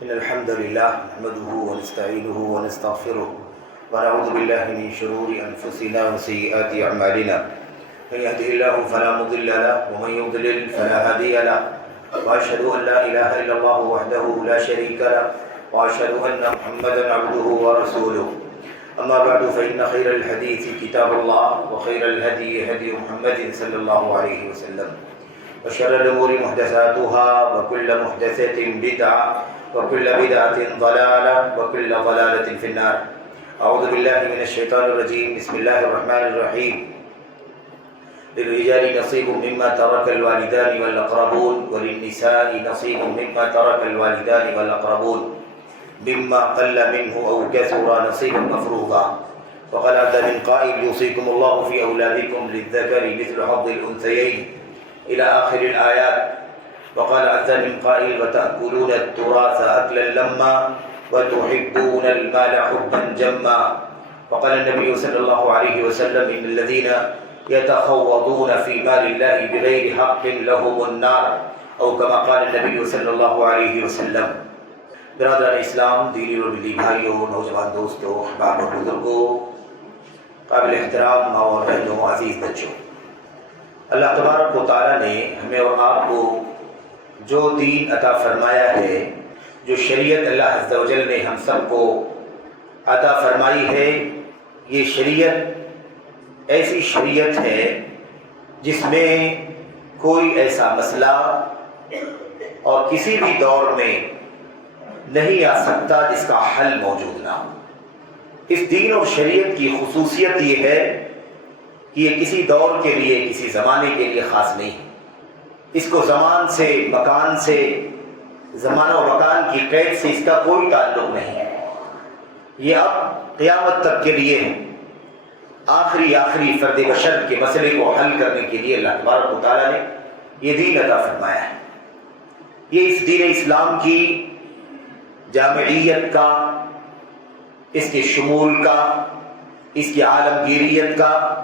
إن الحمد لله نحمده ونستعينه ونستغفره ونعوذ بالله من شرور أنفسنا وسيئات أعمالنا من يهده الله فلا مضل له ومن يضلل فلا هادي له وأشهد أن لا إله إلا الله وحده لا شريك له وأشهد أن محمدا عبده ورسوله أما بعد فإن خير الحديث كتاب الله وخير الهدي هدي محمد صلى الله عليه وسلم وشر الأمور محدثاتها وكل محدثة بدعة وكل بدعة ضلالة وكل ضلالة في النار. أعوذ بالله من الشيطان الرجيم. بسم الله الرحمن الرحيم. للرجال نصيب مما ترك الوالدان والأقربون وللنساء نصيب مما ترك الوالدان والأقربون مما قل منه أو كثر نصيبا مفروضا. وقال عز من قائل يوصيكم الله في أولادكم للذكر مثل حظ الأنثيين إلى آخر الآيات. وقال عز من قائل وتأكلون التراث أكلا لما وتحبون المال حبا جما. وقال النبي صلى الله عليه وسلم إن الذين يتخوضون في مال الله بغير حق لهم النار أو كما قال النبي صلى الله عليه وسلم. برادران اسلام، دینی اور ملی بھائیوں، نوجوان دوستوں، احباب اور بزرگوں، قابل احترام اور بہنوں، عزیز بچوں، اللہ تبارک و تعالیٰ نے ہمیں اور آپ کو جو دین عطا فرمایا ہے، جو شریعت اللہ عز و جل نے ہم سب کو عطا فرمائی ہے، یہ شریعت ایسی شریعت ہے جس میں کوئی ایسا مسئلہ اور کسی بھی دور میں نہیں آ سکتا جس کا حل موجود نہ ہو۔ اس دین اور شریعت کی خصوصیت یہ ہے کہ یہ کسی دور کے لیے، کسی زمانے کے لیے خاص نہیں ہے۔ اس کو زمان سے، مکان سے، زمانہ و مکان کی قید سے اس کا کوئی تعلق نہیں ہے۔ یہ اب قیامت تک کے لیے ہے۔ آخری فرد بشر کے مسئلے کو حل کرنے کے لیے اللہ تبارک و تعالیٰ نے یہ دین عطا فرمایا ہے۔ یہ اس دین اسلام کی جامعیت کا، اس کے شمول کا، اس کی عالمگیریت کا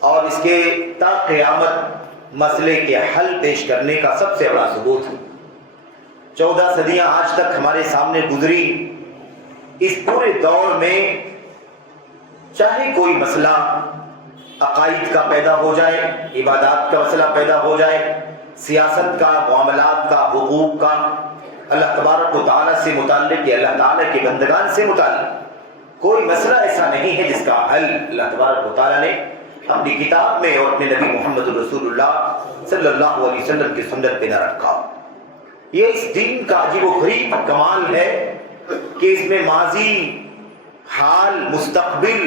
اور اس کے تا قیامت مسئلے کے حل پیش کرنے کا سب سے بڑا ثبوت ہے۔ 14 صدیاں آج تک ہمارے سامنے گزری۔ اس پورے دور میں چاہے کوئی مسئلہ عقائد کا پیدا ہو جائے، عبادات کا مسئلہ پیدا ہو جائے، سیاست کا، معاملات کا، حقوق کا، اللہ تبارک و تعالیٰ سے متعلق یا اللہ تعالیٰ کے بندگان سے متعلق کوئی مسئلہ ایسا نہیں ہے جس کا حل اللہ تبارک و تعالیٰ نے اپنی کتاب میں اور اپنے نبی محمد رسول اللہ صلی اللہ علیہ وسلم کی سنت پہ نہ رکھا۔ یہ اس دین کا عجیب و غریب کمال ہے کہ اس میں ماضی، حال، مستقبل،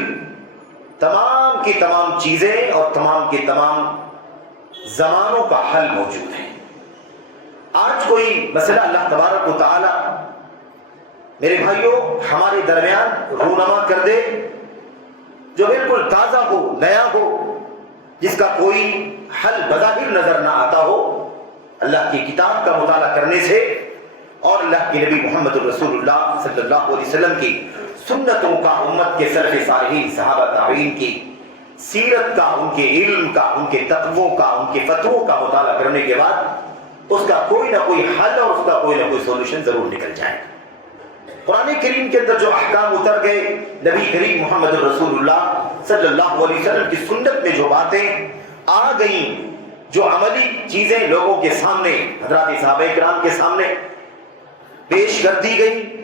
تمام کی تمام چیزیں اور تمام کے تمام زمانوں کا حل موجود ہے۔ آج کوئی مسئلہ اللہ تبارک و تعالی میرے بھائیوں ہمارے درمیان رونما کر دے جو بالکل تازہ ہو، نیا ہو، جس کا کوئی حل بظاہر نظر نہ آتا ہو، اللہ کی کتاب کا مطالعہ کرنے سے اور اللہ کے نبی محمد رسول اللہ صلی اللہ علیہ وسلم کی سنتوں کا، امت کے سلف صالحین صحابہ تابعین کی سیرت کا، ان کے علم کا، ان کے تقووں کا، ان کے فتووں کا مطالعہ کرنے کے بعد اس کا کوئی نہ کوئی حل اور اس کا کوئی نہ کوئی سولوشن ضرور نکل جائے۔ قرآن کریم کے اندر جو احکام اتر گئے، نبی کریم محمد رسول اللہ صلی اللہ علیہ وسلم کی سنت میں جو باتیں آ گئیں، جو عملی چیزیں لوگوں کے سامنے، حضرات صحابہ کرام کے سامنے پیش کر دی گئی،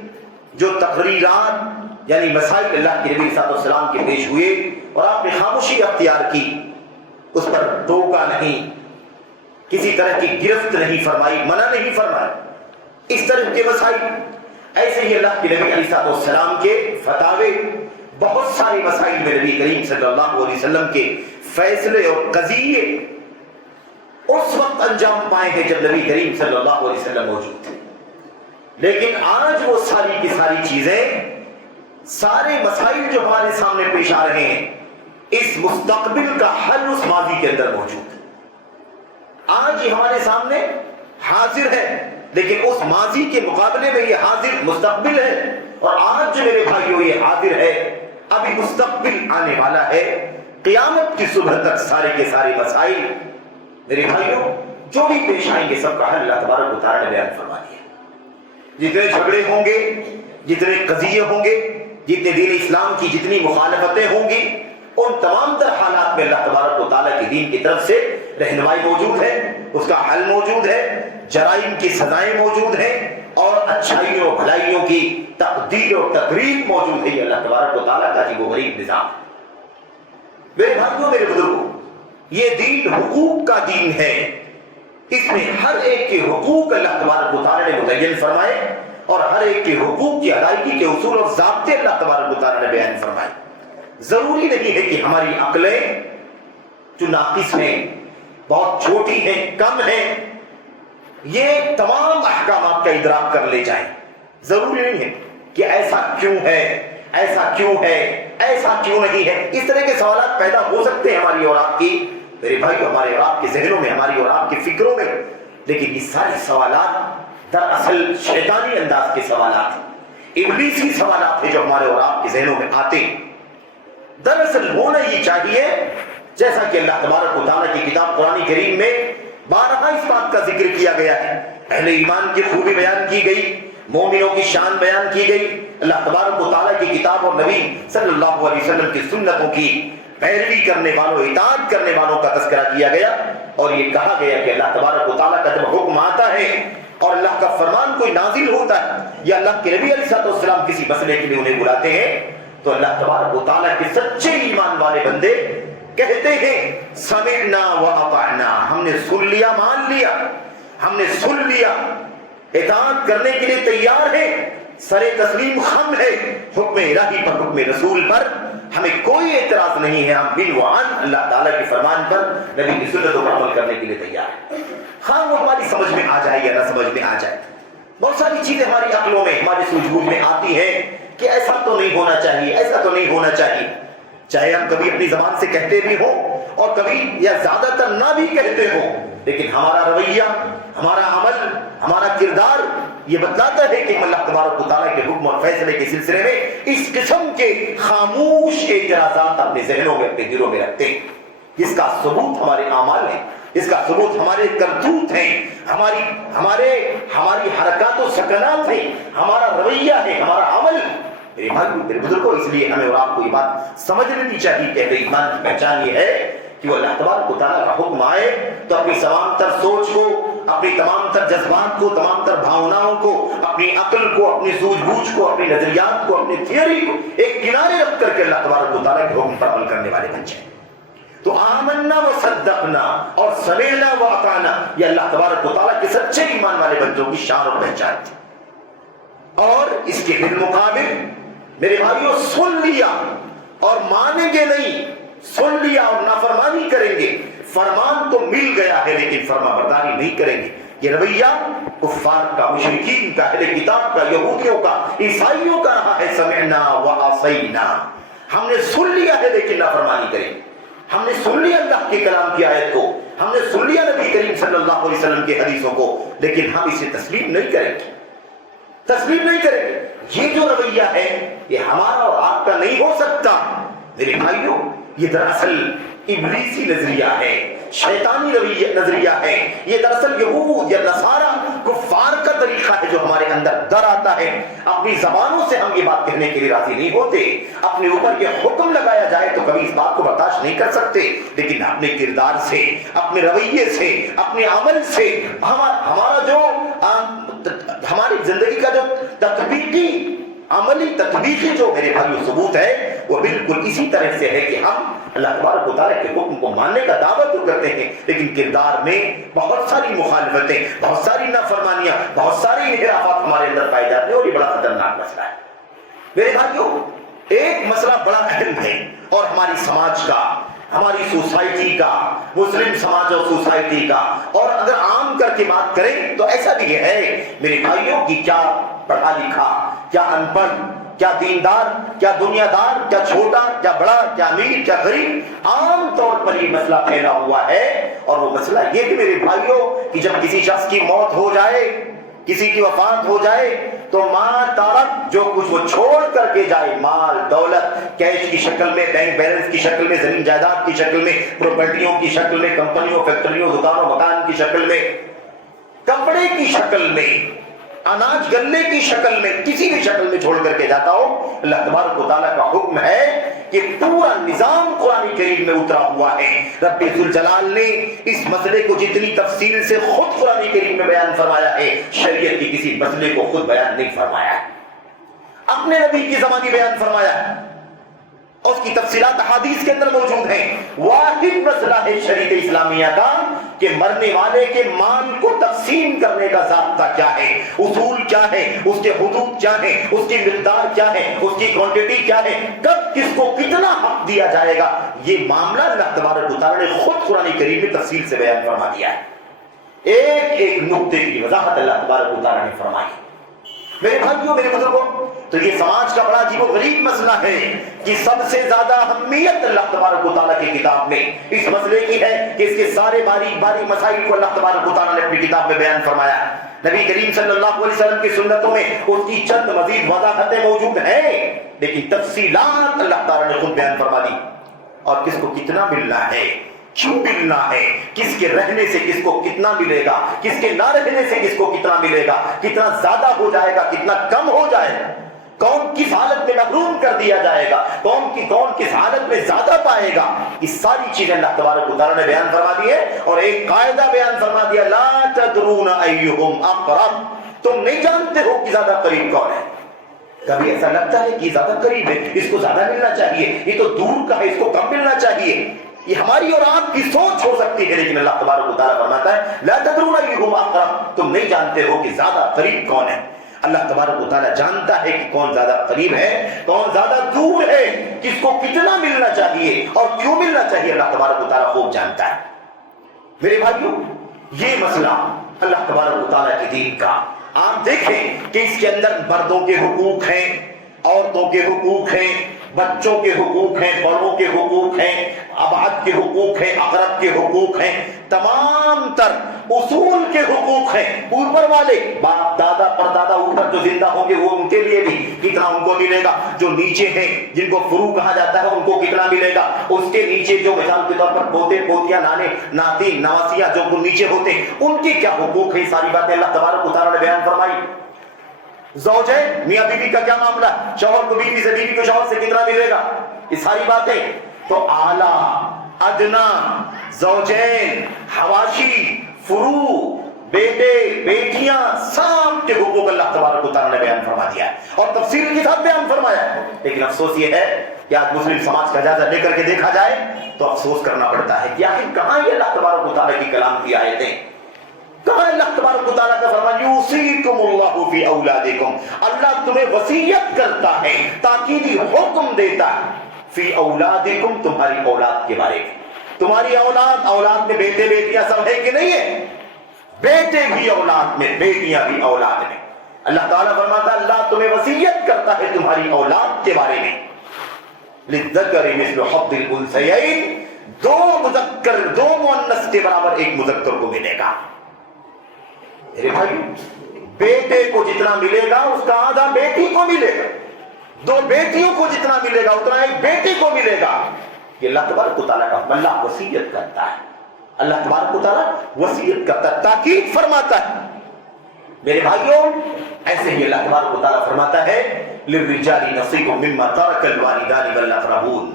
جو تقریرات یعنی مسائل اللہ کے نبی صلی اللہ علیہ وسلم کے پیش ہوئے اور آپ نے خاموشی اختیار کی، اس پر ٹوکا نہیں، کسی طرح کی گرفت نہیں فرمائی، منع نہیں فرمایا، اس طرح کے مسائل، ایسے ہی اللہ کے نبی علیہ السلام کے فتاوے، بہت سارے مسائل میں نبی کریم صلی اللہ علیہ وسلم کے فیصلے اور قضیے اس وقت انجام پائے ہیں جب نبی کریم صلی اللہ علیہ وسلم موجود تھے۔ لیکن آج وہ ساری کی ساری چیزیں، سارے مسائل جو ہمارے سامنے پیش آ رہے ہیں، اس مستقبل کا حل اس ماضی کے اندر موجود ہے۔ آج یہ ہمارے سامنے حاضر ہے، لیکن اس ماضی کے مقابلے میں یہ حاضر مستقبل ہے، اور آج جو میرے بھائیوں یہ حاضر ہے، ابھی مستقبل آنے والا ہے۔ قیامت کی صبح تک سارے کے سارے مسائل میرے بھائیوں جو بھی پیش آئیں گے سب کا حل اللہ تبارک و تعالیٰ نے بیان فرما دیا۔ جتنے جھگڑے ہوں گے، جتنے قضیے ہوں گے، جتنے دین اسلام کی جتنی مخالفتیں ہوں گی، ان تمام تر حالات میں اللہ تبارک و تعالیٰ کی دین کی طرف سے رہنمائی موجود ہے، اس کا حل موجود ہے، جرائم کی سزائیں موجود ہیں، اور اچھائیوں بھلائیوں کی تقدیر اور تقریب موجود ہے۔ یہ اللہ تبارک و تعالیٰ کا عجیب و غریب نظام۔ میرے بھائیوں، میرے بزرگوں، یہ دین حقوق کا دین ہے۔ اس میں ہر ایک کے حقوق اللہ تبارک و تعالیٰ نے متعین فرمائے، اور ہر ایک کے حقوق کی ادائیگی کے اصول اور ضابطے اللہ تبارک و تعالیٰ نے بیان فرمائے۔ ضروری نہیں ہے کہ ہماری عقلیں جو ناقص ہیں، بہت چھوٹی ہیں، کم ہیں، یہ تمام احکامات کا ادراک کر لے جائیں۔ ضروری نہیں ہے کہ ایسا کیوں ہے، ایسا کیوں ہے، ایسا کیوں نہیں ہے۔ اس طرح کے سوالات پیدا ہو سکتے ہیں ہماری اور آپ کی، میرے بھائی، ہمارے اور آپ کے ذہنوں میں، ہماری اور آپ کی فکروں میں، لیکن یہ سارے سوالات دراصل شیطانی انداز کے سوالات ہیں، ابلیسی سوالات ہیں جو ہمارے اور آپ کے ذہنوں میں آتے ہیں۔ دراصل ہونا یہ چاہیے جیسا کہ اللہ تبارک و تعالیٰ کی کتاب قرآن کریم میں بارہا اس بات کا ذکر کیا گیا ہے، اہل ایمان کی خوبی بیان کی گئی، مومنوں کی شان بیان کی گئی، اللہ تبارک و تعالیٰ کی کتاب اور نبی صلی اللہ علیہ وسلم کی سنتوں کی پیروی کرنے والوں، اطاعت کرنے والوں کا تذکرہ کیا گیا، اور یہ کہا گیا کہ اللہ تبارک و تعالیٰ کا جب حکم آتا ہے اور اللہ کا فرمان کوئی نازل ہوتا ہے، یا اللہ کے نبی علیہ السلام کسی مسئلے کے لیے انہیں بلاتے ہیں، تو اللہ تبارک و تعالیٰ کے سچے ایمان والے بندے کہتے ہیں سمعنا و اطعنا، ہم نے سن لیا، مان لیا، ہم نے سن لیا، اطاعت کرنے کے لیے تیار ہیں، سر تسلیم خم ہے، حکم الہی پر، حکم رسول پر ہمیں کوئی اعتراض نہیں ہے، ہم بالوعن اللہ تعالیٰ کے فرمان پر، نبی کی سنتوں پر عمل کرنے کے لیے تیار ہیں، ہاں وہ ہماری سمجھ میں آ جائے یا نہ سمجھ میں آ جائے۔ بہت ساری چیزیں ہماری عقلوں میں، ہماری سوجھ بوجھ میں آتی ہیں کہ ایسا تو نہیں ہونا چاہیے، ایسا تو نہیں ہونا چاہیے، چاہے ہم کبھی اپنی زبان سے کہتے بھی ہوں اور کبھی یا زیادہ تر نہ بھی کہتے ہوں، لیکن ہمارا رویہ، ہمارا عمل، ہمارا کردار یہ بتلاتا ہے کہ ہم اللہ تبارک و تعالیٰ کے حکم اور فیصلے کے سلسلے میں اس قسم کے خاموش اعتراضات اپنے ذہنوں میں، اپنے دلوں میں رکھتے ہیں، جس کا ثبوت ہمارے اعمال ہیں، اس کا ثبوت ہمارے کرتوت ہیں، ہماری حرکات و سکنات ہیں، ہمارا رویہ ہے، ہمارا عمل۔ میرے بھائی، میرے بزرگوں، اس لیے ہمیں اور آپ کو یہ بات سمجھ لینی چاہیے کہ اہل ایمان کی پہچان یہ ہے کہ وہ اللہ تبارک و تعالیٰ کا حکم آئے تو اپنی تمام تر سوچ کو، اپنی تمام تر جذبات کو، تمام تر بھاوناؤں کو، اپنی عقل کو، اپنی سوجھ بوجھ کو، اپنی نظریات کو، اپنی تھیوری کو ایک کنارے رکھ کر کے اللہ تبارک و تعالیٰ کے حکم پر عمل کرنے والے بن جائیں۔ تو آمنا و صدقنا اور سمعنا و اطعنا، یہ اللہ تبارک و تعالیٰ کے سچے ایمان والے بندوں کی شان اور پہچان تھی۔ اور اس کے بالمقابل میرے بھائیوں، سن لیا اور مانیں گے نہیں، سن لیا اور نافرمانی کریں گے، فرمان تو مل گیا ہے لیکن فرما برداری نہیں کریں گے، یہ رویہ کفار کا، مشرکین کا، اہل کتاب کا، یہودیوں کا، عیسائیوں کا رہا ہے۔ سمعنا و عصینا، ہم نے سن لیا ہے لیکن نافرمانی کریں گے، ہم نے سن لیا اللہ کے کلام کی آیت کو، ہم نے سن لیا نبی کریم صلی اللہ علیہ وسلم کے حدیثوں کو، لیکن ہم اسے تسلیم نہیں کریں گے، تسلیم نہیں کریں گے۔ یہ جو رویہ ہے یہ ہمارا اور آپ کا نہیں ہو سکتا۔ میرے بھائیوں، یہ دراصل ابلیسی نظریہ ہے، شیطانی نظریہ ہے، یہ دراصل یہود یا نصارہ کفار کا طریقہ ہے جو ہمارے اندر در آتا ہے۔ اپنی زبانوں سے ہم یہ بات کہنے کے لیے راضی نہیں ہوتے، اپنے اوپر یہ حکم لگایا جائے تو کبھی اس بات کو برداشت نہیں کر سکتے، لیکن اپنے کردار سے، اپنے رویے سے، اپنے عمل سے، ہمارا جو ہماری زندگی کا جو تطبیقی، عملی تطبیقی جو میرے بھائیو ثبوت ہے، وہ بالکل اسی طرح سے ہے کہ ہم اللہ تبارک و تعالیٰ کے حکم کو ماننے کا دعویٰ تو کرتے ہیں، لیکن کردار میں بہت ساری مخالفتیں، بہت ساری نافرمانیاں، بہت ساری انحرافات ہمارے اندر پائے جاتے ہیں، اور یہ بڑا خطرناک مسئلہ ہے۔ میرے بھائیو، ایک مسئلہ بڑا اہم ہے اور ہماری سماج کا، ہماری سوسائٹی کا، مسلم سماج اور سوسائٹی کا، اور اگر عام کر کے بات کریں تو ایسا بھی ہے میرے بھائیوں کہ کیا پڑھا لکھا، کیا ان پڑھ، کیا دیندار، کیا دنیا دار، کیا چھوٹا، کیا بڑا، کیا امیر، کیا غریب، عام طور پر یہ مسئلہ پھیلا ہوا ہے۔ اور وہ مسئلہ یہ کہ میرے بھائیوں کہ جب کسی شخص کی موت ہو جائے، کسی کی وفات ہو جائے، تو ماں تارک جو کچھ وہ چھوڑ کر کے جائے، مال دولت، کیش کی شکل میں، بینک بیلنس کی شکل میں، زمین جائیداد کی شکل میں، پراپرٹیوں کی شکل میں، کمپنیوں، فیکٹریوں، دکانوں، مکان کی شکل میں، کپڑے کی شکل میں، اناج گلنے کی شکل میں کسی بھی شکل میں چھوڑ کر کے جاتا ہو، اللہ تبارک و تعالیٰ کا حکم ہے کہ پورا نظام قرآن کریم میں اترا ہوا ہے۔ رب ذوالجلال نے اس مسئلے کو جتنی تفصیل سے خود قرآن کریم میں بیان فرمایا ہے، شریعت کی کسی مسئلے کو خود بیان نہیں فرمایا ہے، اپنے نبی کی زبانی بیان فرمایا ہے، اور اس کی تفصیلات حدیث کے اندر موجود ہیں۔ واحد مسئلہ ہے شریعت اسلامیہ کا کہ مرنے والے کے مال کو تقسیم کرنے کا ضابطہ کیا ہے، اصول کیا ہے، اس کے حدود کیا ہے، اس کی مقدار کیا ہے، اس کی کوانٹٹی کیا ہے، کب کس کو کتنا حق دیا جائے گا، یہ معاملہ اللہ تبارک و تعالیٰ نے خود قرآن کریم میں تفصیل سے بیان فرما دیا ہے۔ ایک ایک نقطے کی وضاحت اللہ تبارک و تعالیٰ نے فرمائی۔ میرے بھائیوں، میرے بزرگوں، تو یہ سماج کا بڑا عجیب و غریب مسئلہ ہے کہ سب سے زیادہ اہمیت اللہ تبارک و تعالیٰ کی کتاب میں اس مسئلے کی ہے کہ اس کے سارے باریک باریک مسائل کو اللہ تبارک و تعالیٰ نے اپنی کتاب میں بیان فرمایا۔ نبی کریم صلی اللہ علیہ وسلم کی سنتوں میں اس کی چند مزید وضاحتیں موجود ہیں، لیکن تفصیلات اللہ تعالیٰ نے خود بیان فرما دی، اور کس کو کتنا ملنا ہے، کیوں ملنا ہے، کس کے رہنے سے کس کو کتنا ملے گا، کس کے نہ رہنے سے کس کو کتنا ملے گا، کتنا زیادہ ہو جائے گا، کتنا کم ہو جائے گا، کون کس حالت میں محروم کر دیا جائے گا، کون کس حالت میں زیادہ پائے گا، یہ ساری چیزیں اللہ تبارک و تعالیٰ نے بیان فرما دی ہے۔ اور ایک قاعدہ بیان فرما دیا، لا تدرون ایہم اقرب، تم نہیں جانتے ہو کہ زیادہ قریب کون ہے۔ کبھی ایسا لگتا ہے کہ زیادہ قریب ہے، اس کو زیادہ ملنا چاہیے، یہ تو دور کا ہے، اس کو کم ملنا چاہیے، یہ ہماری اور آپ کی سوچ ہو سکتی ہے، لیکن اللہ تبارک و تعالیٰ فرماتا ہے لا تدرون ایہم اقرب، تم نہیں جانتے ہو کہ زیادہ قریب کون ہے۔ اللہ تبارک و تعالیٰ جانتا ہے کہ کون زیادہ قریب ہے، کون زیادہ دور ہے، کس کو کتنا ملنا چاہیے اور کیوں ملنا چاہیے، اللہ تبارک و تعالیٰ خوب جانتا ہے۔ میرے بھائیوں، یہ مسئلہ اللہ تبارک و تعالیٰ کے دین کا، آپ دیکھیں کہ اس کے اندر مردوں کے حقوق ہیں، عورتوں کے حقوق ہیں، بچوں کے حقوق ہیں، بڑوں کے حقوق ہیں، ابعد کے حقوق ہیں، اقرب کے حقوق ہیں، تمام تر اصول کے حقوق ہیں۔ اوپر والے باپ دادا پردادا اوپر جو زندہ ہوں گے وہ ان کے لیے بھی کتنا ان کو ملے گا، جو نیچے ہیں جن کو فرو کہا جاتا ہے ان کو کتنا ملے گا، اس کے نیچے جو مثال کے طور پر پوتے پوتیاں نانے ناتی نواسیاں جو نیچے ہوتے ہیں ان کے کیا حقوق ہیں، ساری باتیں اللہ تبارک و تعالیٰ نے بیان فرمائی۔ زوجین میاں بیوی کا کیا معاملہ، شوہر کو بیوی سے، بیوی کو شوہر سے کتنا ملے گا، یہ ساری باتیں تو اعلیٰ ادنا زوجین حواشی فرو بیٹے بیٹیاں سب کے حقوق اللہ تبارک و تعالیٰ نے بیان فرما دیا ہے اور تفصیل کے ساتھ بیان فرمایا ہے۔ لیکن افسوس یہ ہے کہ آج مسلم سماج کا جائزہ لے کر کے دیکھا جائے تو افسوس کرنا پڑتا ہے کہ آخر کہاں یہ اللہ تبارک و تعالیٰ کی کلام کی آیتیں، کہاں اللہ تبارک و تعالیٰ کا فرمان یوصیکم اللہ فی اولادکم، اللہ تمہیں وصیت کرتا ہے، تاکیدی حکم دیتا ہے، فی اولادکم تمہاری اولاد کے بارے میں، تمہاری اولاد میں بیٹے بیٹیاں سب ہے کہ نہیں ہے، بیٹے بھی اولاد میں بیٹیاں بھی اولاد میں، اللہ تعالیٰ فرماتا ہے اللہ تمہیں وصیت کرتا ہے تمہاری اولاد کے بارے میں، للذکر مثل حظ الانثیین، دو مؤنث کے برابر ایک مذکر کو ملے گا۔ میرے بھائی، بیٹے کو جتنا ملے گا اس کا آدھا بیٹی کو ملے گا، دو بیٹیوں کو جتنا ملے گا اتنا ایک بیٹے کو ملے گا۔ یہ اللہ تبارک و تعالیٰ کا اللہ وصیت کرتا ہے، اللہ تبارک و تعالیٰ وصیت کرتا ہے، تاکید فرماتا ہے۔ میرے بھائیوں، ایسے ہی اللہ تبارک و تعالیٰ فرماتا ہے للرجال نصیب مما ترک الوالدان والاقربون،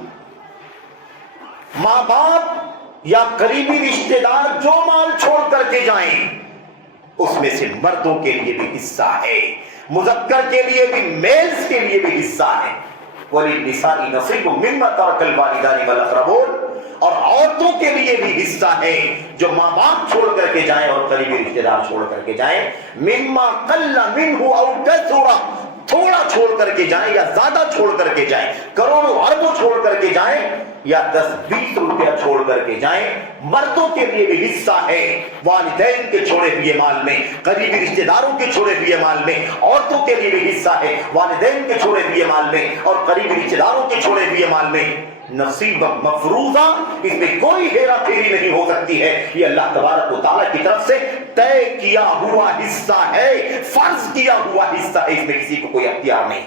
ماں باپ یا قریبی رشتہ دار جو مال چھوڑ کر کے جائیں اس میں سے مردوں کے لیے بھی حصہ ہے، مذکر کے لیے بھی، میلز کے لیے بھی حصہ ہے۔ وَلِلنِّسَاءِ نَصِيبٌ مِّمَّا تَرَكَ الْوَالِدَانِ وَالْأَقْرَبُونَ، اور عورتوں کے لیے بھی حصہ ہے جو ماں باپ چھوڑ کر کے جائیں اور قریبی رشتہ دار چھوڑ کر کے جائیں، مِمَّا قَلَّ مِنْهُ أَوْ كَثُرَ، تھوڑا چھوڑ کر کے جائیں یا زیادہ چھوڑ کر کے جائیں، کروڑوں اربوں چھوڑ کر کے جائیں یا 10-20 روپیہ چھوڑ کر کے جائیں، مردوں کے لیے بھی حصہ ہے والدین کے چھوڑے ہوئے مال میں، قریبی رشتہ داروں کے چھوڑے ہوئے مال میں، عورتوں کے لیے بھی حصہ ہے والدین کے چھوڑے ہوئے مال میں اور قریبی رشتہ داروں کے چھوڑے ہوئے مال میں، نصیب مفروضہ، اس میں کوئی ہیرا پھیری نہیں ہو سکتی ہے، یہ اللہ تبارک و تعالیٰ کی طرف سے طے کیا ہوا حصہ ہے، فرض کیا ہوا حصہ ہے، اس میں کسی کو کوئی اختیار نہیں۔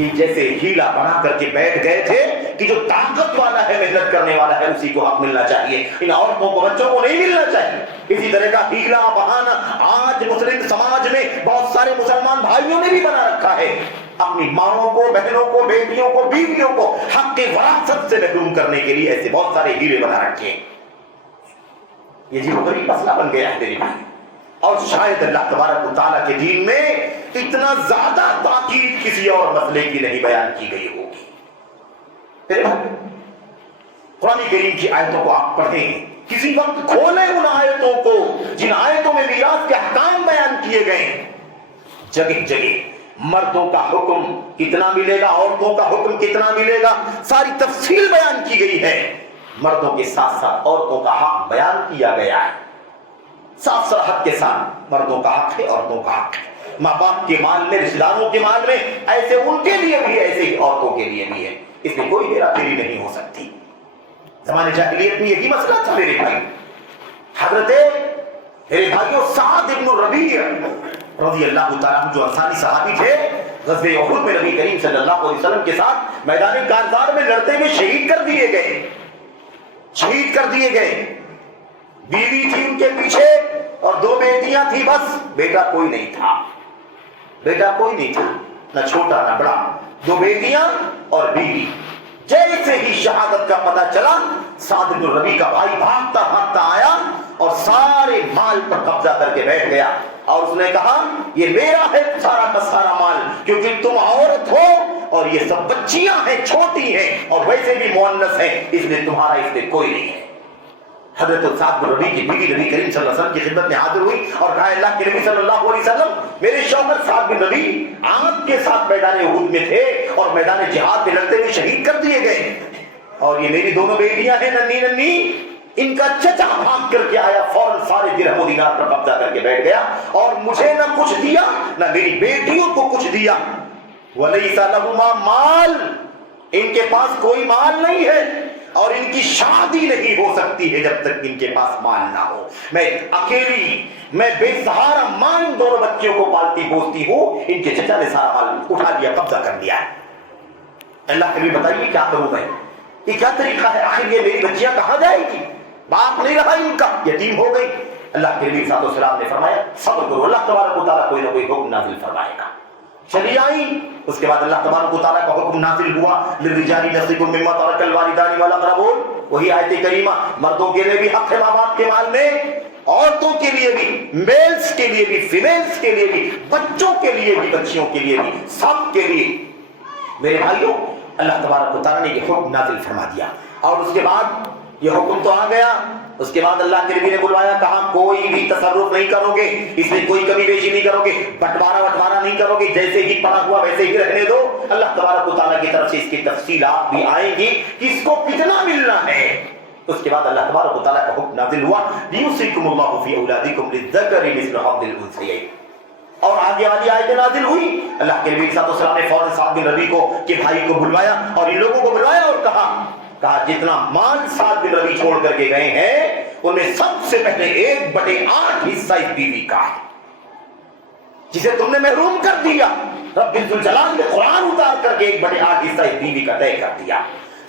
یہ جیسے ہیلا بنا کر کے بیٹھ گئے تھے کہ جو طاقت والا ہے، محنت کرنے والا ہے، اسی کو حق ملنا چاہیے، ان عورتوں کو بچوں کو نہیں ملنا چاہیے۔ اسی طرح کا ہیلا بہانا آج مسلم سماج میں بہت سارے مسلمان بھائیوں نے بھی بنا رکھا ہے، اپنی ماؤں کو، بہنوں کو، بیٹیوں کو، بیویوں کو حق کے وراثت سے محروم کرنے کے لیے ایسے بہت سارے ہیلے بنا رکھے ہیں۔ یہ جی غریب مسئلہ بن گیا ہے میرے بھائی، اور شاید اللہ تبارک و تعالیٰ کے دین میں اتنا زیادہ تاکید کسی اور مسئلے کی نہیں بیان کی گئی ہوگی۔ میرے بھائی، قرآن کریم کی آیتوں کو آپ پڑھیں، کسی وقت کھولیں ان آیتوں کو جن آیتوں میں میراث کے احکام بیان کیے گئے، جگہ جگہ مردوں کا حکم کتنا ملے گا، عورتوں کا حکم کتنا ملے گا، ساری تفصیل بیان کی گئی ہے۔ مردوں کے ساتھ ساتھ عورتوں کا حق بیان کیا گیا ہے، صاف صراحت کے ساتھ مردوں کا حق ہے، عورتوں کا حق ہے، ماں باپ کے مال میں، رشتہ داروں کے مال میں، ایسے ان کے لیے بھی ہے، ایسے ہی عورتوں کے لیے بھی ہے، اس میں کوئی ہیرا پھیری نہیں ہو سکتی۔ زمانے جاہلیت میں یہی مسئلہ تھا میرے بھائی۔ حضرت میرے بھائیوں سعد بن ربیع رضی اللہ تعالیٰ عنہ جو انصاری صحابی تھے، غزوہ احد میں نبی کریم صلی اللہ علیہ وسلم کے ساتھ میدان کارزار میں لڑتے ہوئے شہید کر دیے گئے، شہید کر دیے گئے۔ بیوی تھی ان کے پیچھے اور 2 بیٹیاں تھی، بس بیٹا کوئی نہیں تھا، بیٹا کوئی نہیں تھا، نہ چھوٹا نہ بڑا، 2 بیٹیاں اور بیوی۔ جیسے ہی شہادت کا پتہ چلا، سعد بن ربیع کا بھائی بھاگتا بھاگتا آیا اور سارے مال پر قبضہ کر کے بیٹھ گیا، اور اس نے کہا یہ میرا ہے سارا کا سارا مال، کیونکہ تم عورت ہو اور یہ سب بچیاں ہیں، چھوٹی ہیں اور ویسے بھی مؤنث ہیں، اس لیے تمہارا اس میں کوئی نہیں ہے۔ حضرت سعد بن ربیع کی بیوی نبی کریم صلی اللہ علیہ وسلم کی خدمت میں حاضر ہوئی اور کہا اللہ کے نبی صلی اللہ علیہ وسلم، میرے شوہر سعد بن ربیع آپ کے ساتھ میدان احد میں تھے اور میدان جہاد میں لڑتے ہوئے شہید کر دیے گئے، اور یہ میری 2 بیٹیاں ہیں ننھی ننھی، ان کا چچا بھاگ کر کے آیا، فوراً سارے درہم و دینار پر قبضہ کر کے بیٹھ گیا اور مجھے نہ کچھ دیا نہ میری بیٹیوں کو کچھ دیا۔ وَلَيْسَ لَهُمَا مَالٌ، ان کے پاس کوئی مال نہیں ہے اور ان کی شادی نہیں ہو سکتی ہے جب تک ان کے پاس مال نہ ہو۔ میں اکیلی، میں بے سہارا ماں ان 2 بچوں کو پالتی پوستی ہوں، ان کے چچا نے سارا مال اٹھا لیا، قبضہ کر لیا ہے۔ اللہ کے بھی بتائیے کیا کروں میں، یہ کیا طریقہ ہے؟ آخر یہ میری بچیاں کہاں جائیں گی؟ باپ نہیں رہا ان کا، یتیم ہو گئی۔ اللہ کے نبی صلی اللہ علیہ وسلم نے فرمایا صبر کرو، اللہ تبارک و تعالیٰ کوئی نہ کوئی حکم نازل فرمائے گا۔ چلی آئی، اس کے بعد اللہ تبارک و تعالیٰ کا حکم نازل ہوا، للرجال نصیب مما ترک الوالدان والاقربون، وہی آیت کریمہ، مردوں کے لیے بھی حق ہے ماں باپ کے مال میں، عورتوں کے لیے بھی، میلز کے لیے بھی، فیمیلز کے لیے بھی، بچوں کے لیے بھی، بچیوں کے لیے بھی، سب کے لیے۔ میرے بھائیوں، اللہ تبارک و تعالیٰ نے یہ حکم نازل فرما دیا، اور اس کے بعد یہ حکم تو آ گیا، اس کے بعد اللہ کے نبی نے بلوایا، کہا کوئی بھی تصرف نہیں کرو گے، اس میں کوئی کمی بیشی نہیں کرو گے، بٹوارا نہیں کرو گے، جیسے ہی پڑا ہوا ویسے ہی رہنے دو۔ اللہ تبارک و تعالیٰ کی طرف سے اس کی تفصیلات بھی آئیں گی، کس کو کتنا ملنا ہے۔ اس کے بعد اللہ تبارک و تعالیٰ کا حکم نازل ہوا، یوصیکم اللہ فی اولادکم للذکر مثل حظ الانثیین، اور آگے والی آیت نازل ہوئی۔ اللہ کے نبی صلی اللہ علیہ وسلم نے فوراً سعد بن ربیع کو کے بھائی کو بلوایا اور ان لوگوں کو بلوایا اور کہا جتنا مال سعد بن ربیع چھوڑ کر کے گئے ہیں ان میں سب سے پہلے 1/8 حصہ اس بیوی کا ہے، جسے تم نے محروم کر دیا۔ رب ذوالجلال نے قرآن اتار کر کے 1/8 حصہ اس بیوی کا طے کر دیا،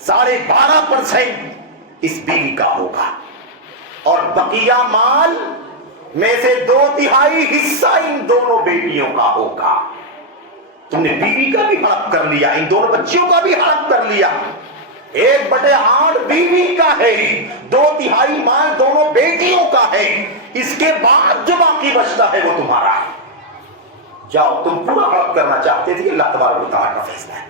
12.5% اس بیوی کا ہوگا، اور بقیہ مال میں سے 2/3 حصہ ان دونوں بیٹیوں کا ہوگا۔ تم نے بیوی کا بھی حق کر لیا، ان دونوں بچیوں کا بھی حق کر لیا۔ 1/8 بیوی کا ہے، 2/3 مال دونوں بیٹیوں کا ہے، اس کے بعد جو باقی بچتا ہے وہ تمہارا ہے۔ جاؤ، تم پورا حق کرنا چاہتے تھے، اللہ تبارک و تعالیٰ کا فیصلہ ہے۔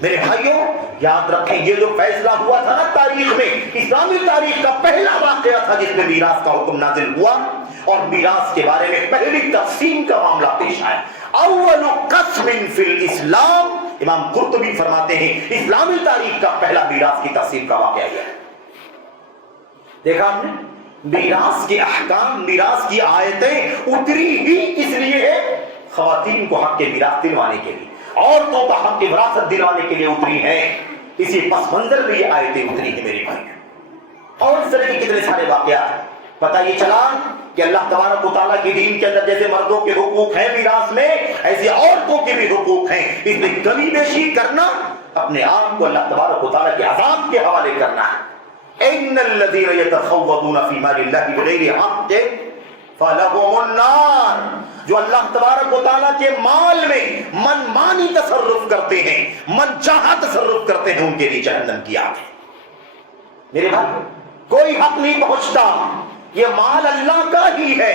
میرے بھائیوں یاد رکھیں، یہ جو فیصلہ ہوا تھا نا تاریخ میں، اسلامی تاریخ کا پہلا واقعہ تھا جس میں میراث کا حکم نازل ہوا، اور میراث کے بارے میں پہلی تقسیم کا معاملہ پیش آیا۔ اول قسم فی الاسلام، امام قرطبی فرماتے ہیں اسلامی تاریخ کا پہلا میراث کی تقسیم کا واقعہ ہے۔ دیکھا آپ نے، میراث کے احکام، میراث کی آیتیں اتری ہی اس لیے ہے خواتین کو حق کے میراث دلوانے کے لیے، عورتوں کا حق کی وراثت دلوانے کے لیے اتری ہیں۔ اسی پس منظر میں یہ آیتیں اتری ہیں میرے بھائی، اور اس طرح کے کتنے سارے واقعات۔ پتہ یہ چلا کہ اللہ تبارک و تعالیٰ کی دین کے اندر جیسے مردوں کے حقوق ہیں میراث میں، ایسے عورتوں کے بھی حقوق ہیں. اس میں کمی بیشی کرنا اپنے آپ کو اللہ تبارک و تعالیٰ کے عذاب کے حوالے کرنا ہے. ان الذين يتخوضون في مال الله بغير حق فلهم النار. جو اللہ تبارک و تعالیٰ کے مال میں من مانی تصرف کرتے ہیں، من چاہا تصرف کرتے ہیں، ان کے لیے جہنم کی آگ ہے. میرے بھائی کوئی حق نہیں پہنچتا، یہ مال اللہ کا ہی ہے.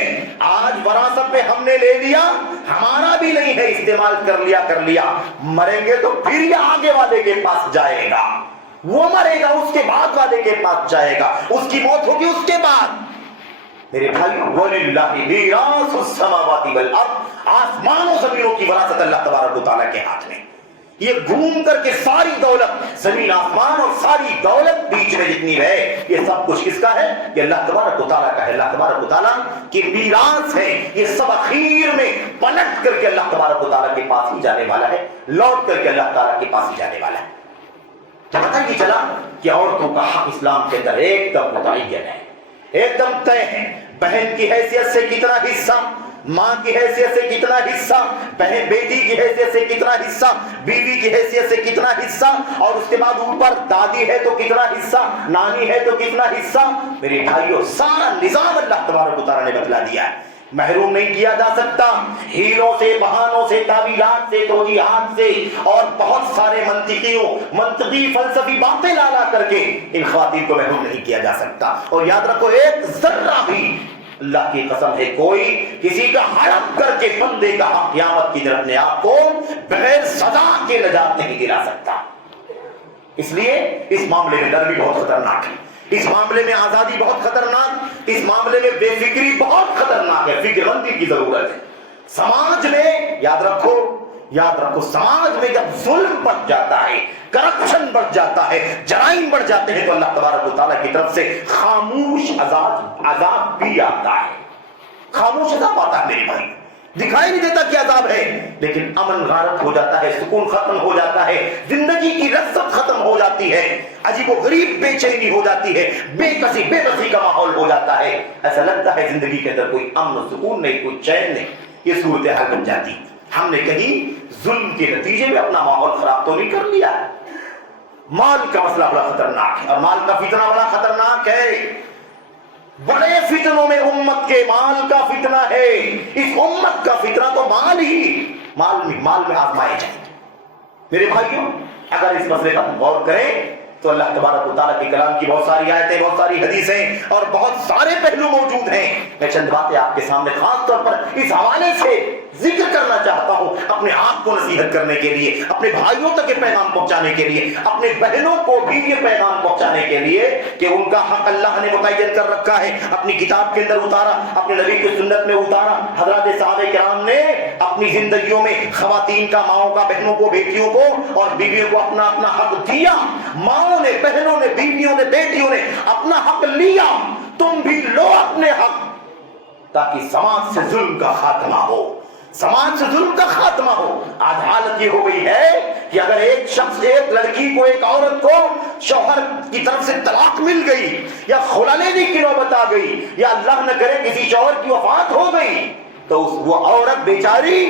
آج وراثت میں ہم نے لے لیا، ہمارا بھی نہیں ہے، استعمال کر لیا، مریں گے تو پھر یہ آگے والے کے پاس جائے گا. وہ مرے گا، اس کے بعد والے کے پاس جائے گا، اس کی موت ہوگی اس کے بعد. میرے بھائی وَلِلَّهِ مِيرَاثُ السَّمَاوَاتِ وَالْأَرْضِ، آسمان و زمینوں کی وراثت اللہ تبارک و تعالیٰ کے ہاتھ میں. یہ گھوم کر کے ساری دولت، زمین آسمان اور ساری دولت بیچ میں جتنی رہے، یہ سب کچھ کس کا ہے؟ یہ اللہ تبارک و تعالیٰ کا ہے. اللہ تبارک و تعالیٰ کی میراث ہے. یہ سب اخیر میں پلٹ کر کے اللہ تبارک و تعالیٰ کے پاس ہی جانے والا ہے، لوٹ کر کے اللہ تعالیٰ کے پاس ہی جانے والا ہے. جب پتہ یہ چلا کہ عورتوں کا حق اسلام کے اندر ایک دم متعین ہے، ایک دم طے ہے. بہن کی حیثیت سے کتنا حصہ، ماں کی حیثیت سے کتنا حصہ، بہن بیٹی کی حیثیت سے کتنا حصہ، بیوی کی حیثیت سے کتنا حصہ، اور اس کے بعد اوپر دادی ہے تو کتنا حصہ، نانی ہے تو کتنا حصہ. میرے بھائیوں سارا نظام اللہ تبارک و تعالیٰ نے بتلا دیا ہے. محروم نہیں کیا جا سکتا. ہیلوں سے، بہانوں سے، تعویلات سے، توجیہات سے اور بہت سارے منطقی فلسفی باتیں لا کر کے ان خواتین کو محروم نہیں کیا جا سکتا. اور یاد رکھو ایک ذرہ بھی، اللہ کی قسم ہے، کوئی کسی کا ہڑپ کر کے بندے کا حق قیامت کی دن اپنے آپ کو بغیر سزا کے نجات نہیں دلا سکتا. اس لیے اس معاملے میں ڈر بھی بہت خطرناک ہے، اس معاملے میں آزادی بہت خطرناک، اس معاملے میں بے فکری بہت خطرناک ہے. فکر مندی کی ضرورت ہے. سماج میں یاد رکھو سماج میں جب ظلم بڑھ جاتا ہے، کرپشن بڑھ جاتا ہے، جرائم بڑھ جاتے ہیں، تو اللہ تبارک و تعالیٰ کی طرف سے خاموش عذاب بھی آتا ہے. خاموش عذاب آتا ہے میرے بھائی، دکھائی نہیں دیتا کہ عذاب ہے، لیکن امن غارت ہو جاتا ہے، سکون ختم ہو جاتا ہے، زندگی کی لذت ختم ہو جاتی ہے، عجیب و غریب بے چینی ہو جاتی ہے، بے بسی کا ماحول ہو جاتا ہے. ایسا لگتا ہے زندگی کے اندر کوئی امن و سکون نہیں، کوئی چین نہیں. یہ صورتحال بن جاتی. ہم نے کہیں ظلم کے نتیجے میں اپنا ماحول خراب تو نہیں کر لیا. مال کا مسئلہ بڑا خطرناک ہے، اور مال کا فتنہ بڑا خطرناک ہے. بڑے فتنوں میں امت کے مال کا فتنہ ہے. اس امت کا فتنہ تو مال میں آزمائے جائیں. میرے بھائیوں اگر اس مسئلے کا غور کریں تو اللہ تبارک و تعالیٰ کے کلام کی بہت ساری آیتیں، بہت ساری حدیثیں اور بہت سارے پہلو موجود ہیں. میں چند باتیں آپ کے سامنے خاص طور پر اس حوالے سے ذکر کرنا چاہتا ہوں، اپنے آپ کو نصیحت کرنے کے لیے، اپنے بھائیوں تک یہ پیغام پہنچانے کے لیے، اپنے بہنوں کو بھی یہ پیغام پہنچانے کے لیے کہ ان کا حق اللہ نے متعین کر رکھا ہے، اپنی کتاب کے اندر اتارا، اپنے نبی کی سنت میں اتارا. حضرات صحابہ کرام نے اپنی زندگیوں میں خواتین کا، ماؤں کا، بہنوں کو، بیٹیوں کو اور بیویوں کو اپنا اپنا حق دیا. ماؤں نے، بہنوں نے، بیویوں نے، بیٹیوں نے اپنا حق لیا. تم بھی لو اپنے حق، تاکہ سماج سے ظلم کا خاتمہ ہو، سماج سے ظلم کا خاتمہ ہو. آج حالت یہ ہو گئی ہے کہ اگر ایک شخص، ایک لڑکی کو، ایک عورت کو شوہر کی طرف سے طلاق مل گئی یا خلا لینے کی نوبت آ گئی یا اللہ نہ کرے کسی شوہر کی وفات ہو گئی، تو وہ عورت بیچاری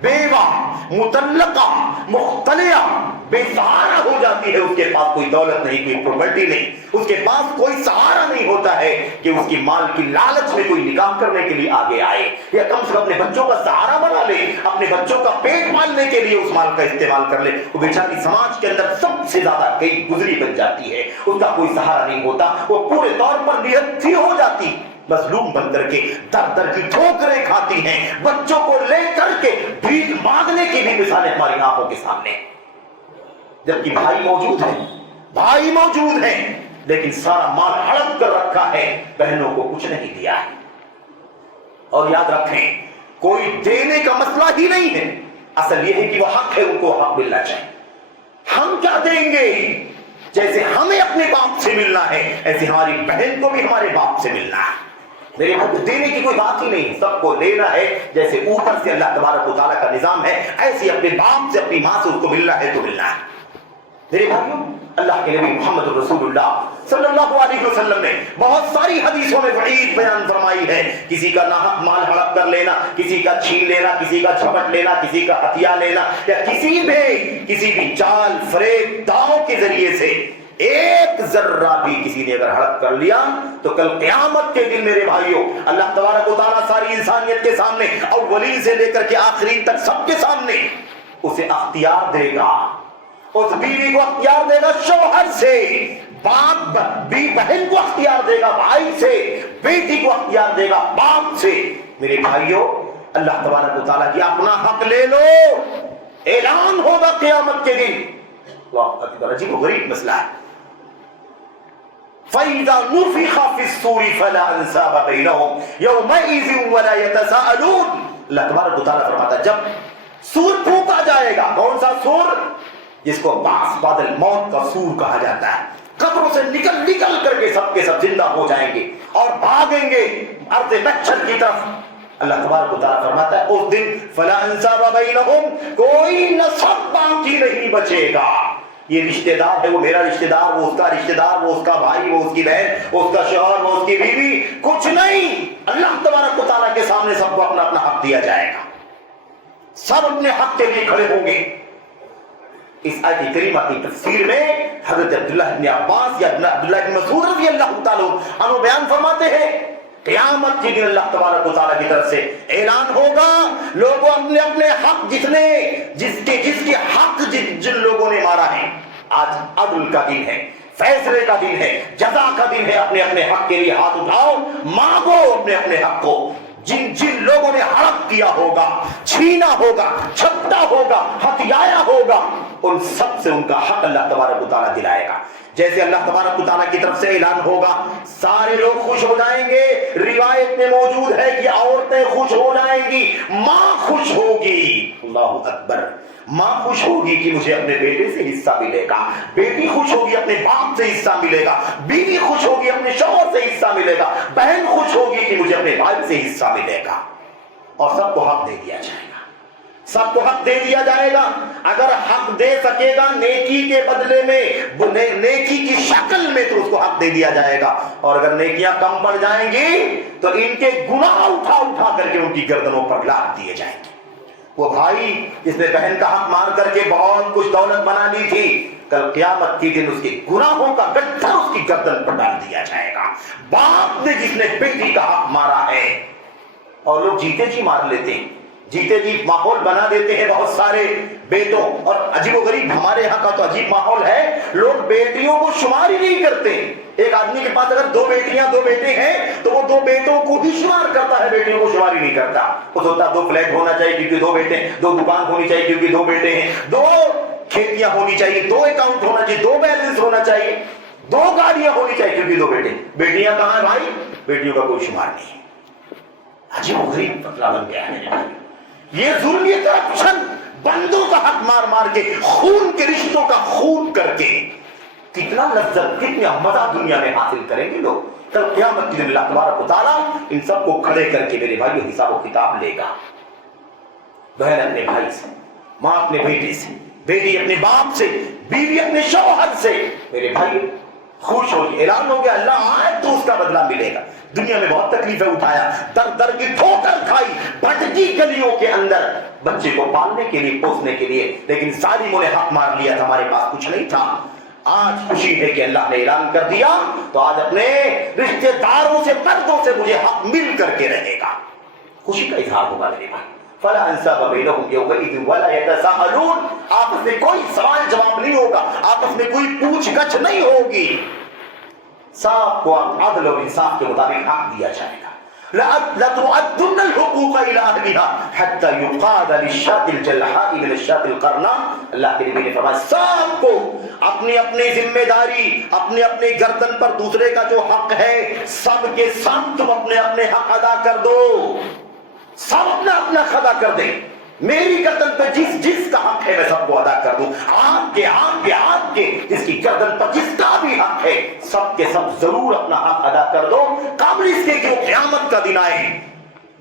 بیوہ، مطلقہ، مختلعہ، بے سہارا ہو جاتی ہے. اس کے پاس کوئی دولت نہیں، کوئی پراپرٹی نہیں، اس کے پاس کوئی سہارا نہیں ہوتا ہے کہ اس کی مال کی لالچ میں کوئی نکاح کرنے کے لیے آگے آئے یا کم سے کم اپنے بچوں کا سہارا بنا لے، اپنے بچوں کا پیٹ پالنے کے لیے اس مال کا استعمال کر لے. وہ بیچاری سماج کے اندر سب سے زیادہ کئی گزری بن جاتی ہے. اس کا کوئی سہارا نہیں ہوتا، وہ پورے طور پر نہتھی ہو جاتی، مظلوم بن کر کے در در کی ٹھوکریں کھاتی ہیں. بچوں کو لے کر کے بھیک مانگنے کی بھی مثالیں ہماری آنکھوں کے سامنے، جبکہ بھائی موجود ہیں لیکن سارا مال ہڑپ کر رکھا ہے، بہنوں کو کچھ نہیں دیا ہے. اور یاد رکھیں کوئی دینے کا مسئلہ ہی نہیں ہے، اصل یہ ہے کہ وہ حق ہے، ان کو حق ملنا چاہیے. ہم کیا دیں گے؟ جیسے ہمیں اپنے باپ سے ملنا ہے ایسے ہماری بہن کو بھی ہمارے باپ سے ملنا ہے. میرے بھائی دینے کی کوئی بات ہی نہیں، سب کو لینا ہے. جیسے اوپر سے اللہ تبارک و تعالیٰ کا نظام ہے، ایسے اپنے باپ سے، اپنی ماں سے اس کو ملنا ہے تو ملنا ہے. میرے بھائیوں، اللہ کے نبی محمد رسول اللہ صلی اللہ علیہ وسلم نے بہت ساری حدیثوں میں وعید بیان فرمائی ہے. کسی کا ناحق مال ہڑپ کر لینا، کسی کا چھین لینا، کسی کا جھپٹ لینا، کسی کا ہتھیا لینا، یا کسی بھی چال فریب داؤ کے ذریعے سے ایک ذرہ بھی کسی نے اگر ہڑپ کر لیا تو کل قیامت کے دن میرے بھائیوں اللہ تبارک و تعالیٰ ساری انسانیت کے سامنے، اولین سے لے کر کے آخرین تک سب کے سامنے اسے اختیار دے گا. اس بیوی کو اختیار دے گا شوہر سے، باپ بہن کو اختیار دے گا بھائی سے، بیٹی کو اختیار دے گا باپ سے. میرے بھائیوں، اللہ تبارک و تعالیٰ کی اپنا حق لے لو، اعلان ہوگا قیامت کے دن. اللہ اکبر، عجیب و غریب مسئلہ ہے. فَإِذَا نُفِخَ فِي الصُّورِ فَلَا أَنْسَابَ بَيْنَهُمْ يَوْمَئِذٍ وَلَا يَتَسَاءَلُونَ. اللہ تبارک و تعالیٰ فرماتا ہے جب سور پھونکا جائے گا، کون سا سور؟ جس کو باس بادل موت کا سور کہا جاتا ہے. قبروں سے نکل کر کے سب زندہ ہو جائیں گے اور بھاگیں گے ارض محشر کی طرف. اللہ تبارک و تعالیٰ فرماتا ہے اس دن فَلَا أَنْسَابَ بَيْنَهُمْ، کوئی نسب باقی نہیں بچے گا. یہ رشتہ دار ہے، وہ میرا رشتہ دار، وہ اس کا رشتہ دار، وہ اس کا بھائی، وہ اس کی بہن، وہ اس کا شوہر، وہ اس کی بیوی، کچھ نہیں. اللہ تبارک و تعالیٰ کے سامنے سب کو اپنا اپنا حق دیا جائے گا، سب اپنے حق کے لیے کھڑے ہوں گے. اس آیت کریمہ کی تفسیر میں حضرت عبداللہ بن عباس یا عبداللہ بن مسعود رضی اللہ تعالیٰ عنہ بیان فرماتے ہیں قیامت کے دن اللہ تبارک و تعالیٰ کی طرف سے اعلان ہوگا، لوگوں اپنے اپنے حق جس کے حق جن لوگوں نے مارا ہے، آج عدل کا دن ہے، فیصلے کا دن ہے، جزا کا دن ہے. اپنے اپنے حق کے لیے ہاتھ اٹھاؤ، مانگو اپنے اپنے حق کو. جن لوگوں نے ہڑپ کیا ہوگا، چھینا ہوگا، چھپٹا ہوگا، ہتھیایا ہوگا، ان سب سے ان کا حق اللہ تبارک و تعالیٰ دلائے گا. جیسے اللہ تبارک و تعالیٰ کی طرف سے اعلان ہوگا سارے لوگ خوش ہو جائیں گے. روایت میں موجود ہے کہ عورتیں خوش ہو جائیں گی، ماں خوش ہوگی. اللہ اکبر، ماں خوش ہوگی کہ مجھے اپنے بیٹے سے حصہ ملے گا، بیٹی خوش ہوگی اپنے باپ سے حصہ ملے گا، بیوی خوش ہوگی اپنے شوہر سے حصہ ملے گا، بہن خوش ہوگی کہ مجھے اپنے بھائی سے حصہ ملے گا. اور سب کو حق دے دیا جائے گا، سب کو حق دے دیا جائے گا. اگر حق دے سکے گا نیکی کے بدلے میں، نیکی کی شکل میں، تو اس کو حق دے دیا جائے گا. اور اگر نیکیاں کم پڑ جائیں گی تو ان کے گناہ اٹھا کر کے ان کی گردنوں پر لاد دیے جائیں گے. وہ بھائی جس نے بہن کا حق مار کر کے بہت کچھ دولت بنا لی تھی، کل قیامت کے دن اس کے گناہوں کا گٹھا اس کی گردن پر ڈال دیا جائے گا. باپ نے جس نے بیٹی کا حق مارا ہے، اور لوگ جیتے جی مار لیتے ہیں، جیتے جی ماحول بنا دیتے ہیں بہت سارے بیٹوں. اور عجیب و غریب ہمارے یہاں کا تو عجیب ماحول ہے، لوگ بیٹیوں کو شمار ہی نہیں کرتے. ایک آدمی کے پاس اگر 2 بیٹیاں 2 بیٹے ہیں تو وہ 2 بیٹوں کو بھی شمار کرتا ہے، بیٹیوں کو شمار ہی نہیں کرتا. وہ سوچتا 2 فلیٹ ہونا چاہیے کیونکہ 2 بیٹے ہیں، 2 دکان ہونی چاہیے کیونکہ 2 بیٹے ہیں، 2 کھیتیاں ہونی چاہیے، 2 اکاؤنٹ ہونا چاہیے، 2 بیلنس ہونا چاہیے، 2 گاڑیاں ہونی چاہیے کیونکہ 2 بیٹے. بیٹیاں کہاں ہیں بھائی؟ بیٹیوں کا کوئی شمار نہیں. عجیب و غریب مسئلہ بن گیا ہے. یہ ظلم، یہ کرپشن، بندوں کا حق مار کے، خون کے رشتوں کا خون کر کے، کتنا لذت، کتنا مزہ دنیا میں حاصل کریں گے لوگ. کل قیامت کے دن اللہ تبارک و تعالیٰ ان سب کو کھڑے کر کے میرے بھائیوں حساب و کتاب لے گا. بہن اپنے بھائی سے، ماں اپنے بیٹے سے، بیٹی اپنے باپ سے، بیوی اپنے شوہر سے. میرے بھائی خوش ہو، اعلان ہو گیا اللہ آئے تو اس کا بدلہ ملے گا. دنیا میں بہت تکلیفیں اٹھایا، در کی ٹھوکر کھائی، بھٹکی گلیوں کے اندر بچے کو پالنے کے لیے، پوسنے کے لیے، لیکن ظالموں نے حق مار لیا تھا، ہمارے پاس کچھ نہیں تھا. آج خوشی ہے کہ اللہ نے اعلان کر دیا تو آج اپنے رشتہ داروں سے، مردوں سے مجھے حق مل کر کے رہے گا. خوشی کا اظہار ہوگا میرے بھائی. فلا انساب بینہم یومئذ ولا یتساءلون. آپس میں کوئی سوال جواب نہیں ہوگا، آپس میں کوئی پوچھ گچھ نہیں ہوگی. سب کو عدل اور انصاف کے مطابق حق دیا جائے گا. لَتُؤَدُّنَّ الْحُقُوقَ إِلَىٰ أَهْلِهَا حَتَّى يُقَادَ لِلشَّاةِ الْجَلْحَاءِ مِنَ الشَّاةِ الْقَرْنَاءِ. اللہ کے نبی نے فرمایا سب کو اپنی اپنی ذمہ داری، اپنے اپنے گردن پر دوسرے کا جو حق ہے، سب کے سب تم اپنے اپنے حق ادا کر دو. سب اپنا اپنا ادا کر دیں. میری گردن پہ جس کا حق ہے میں سب کو ادا کر دوں. آپ کے جس کی گردن پر جس کا بھی حق ہے سب کے سب ضرور اپنا حق ادا کر دو، قبل اس کے کہ وہ قیامت کا دن آئے